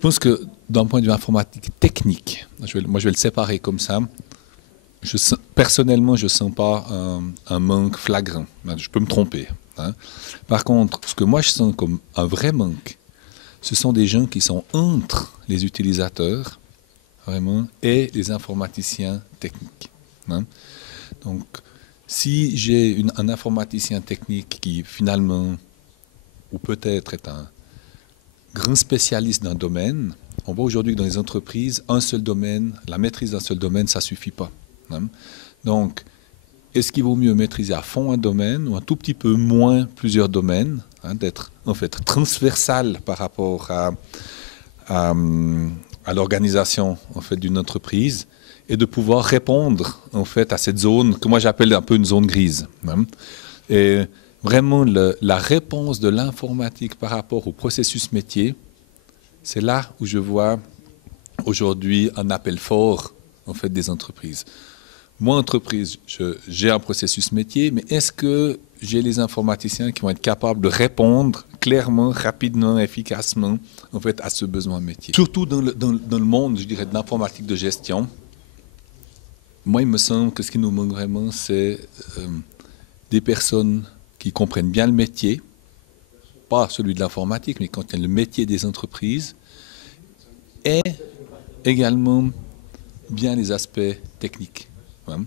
pense que d'un point de vue informatique technique, moi je vais le séparer comme ça. Personnellement, je ne sens pas un manque flagrant. Je peux me tromper. Hein. Par contre, ce que moi je sens comme un vrai manque, ce sont des gens qui sont entre les utilisateurs, vraiment, et les informaticiens techniques. Hein. Donc, si j'ai un informaticien technique qui finalement, ou peut-être est un grand spécialiste d'un domaine, on voit aujourd'hui que dans les entreprises, un seul domaine, la maîtrise d'un seul domaine, ça ne suffit pas. Hein. Donc, est-ce qu'il vaut mieux maîtriser à fond un domaine ou un tout petit peu moins plusieurs domaines, hein, d'être en fait transversal par rapport à l'organisation en fait, d'une entreprise et de pouvoir répondre en fait, à cette zone que moi j'appelle un peu une zone grise. Hein. Et vraiment, la réponse de l'informatique par rapport au processus métier, c'est là où je vois aujourd'hui un appel fort en fait, des entreprises. Moi, entreprise, j'ai un processus métier, mais est-ce que j'ai les informaticiens qui vont être capables de répondre clairement, rapidement, efficacement en fait, à ce besoin métier? Surtout dans le monde, je dirais, de l'informatique de gestion, moi, il me semble que ce qui nous manque vraiment, c'est des personnes qui comprennent bien le métier, pas celui de l'informatique, mais qui comprennent le métier des entreprises, et également bien les aspects techniques. Hein.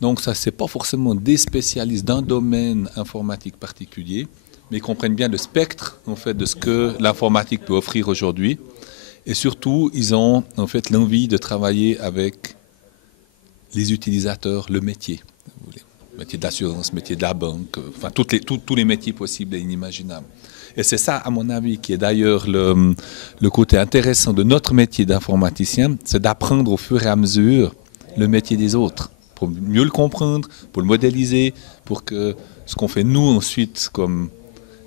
Donc ça, c'est pas forcément des spécialistes d'un domaine informatique particulier, mais ils comprennent bien le spectre en fait, de ce que l'informatique peut offrir aujourd'hui. Et surtout, ils ont en fait l'envie de travailler avec les utilisateurs, le métier. Le métier de l'assurance, le métier de la banque, enfin tous les métiers possibles et inimaginables. Et c'est ça, à mon avis, qui est d'ailleurs le côté intéressant de notre métier d'informaticien, c'est d'apprendre au fur et à mesure le métier des autres, pour mieux le comprendre, pour le modéliser, pour que ce qu'on fait nous ensuite comme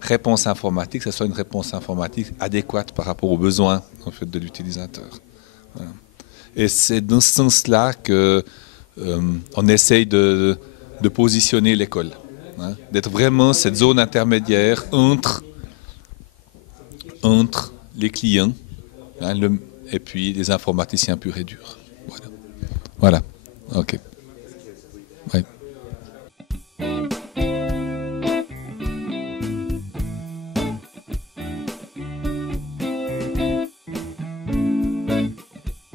réponse informatique, ce soit une réponse informatique adéquate par rapport aux besoins en fait, de l'utilisateur. Voilà. Et c'est dans ce sens-là qu'on essaye de positionner l'école, hein, d'être vraiment cette zone intermédiaire entre les clients hein, et puis les informaticiens purs et durs. Voilà. Ok. Ouais.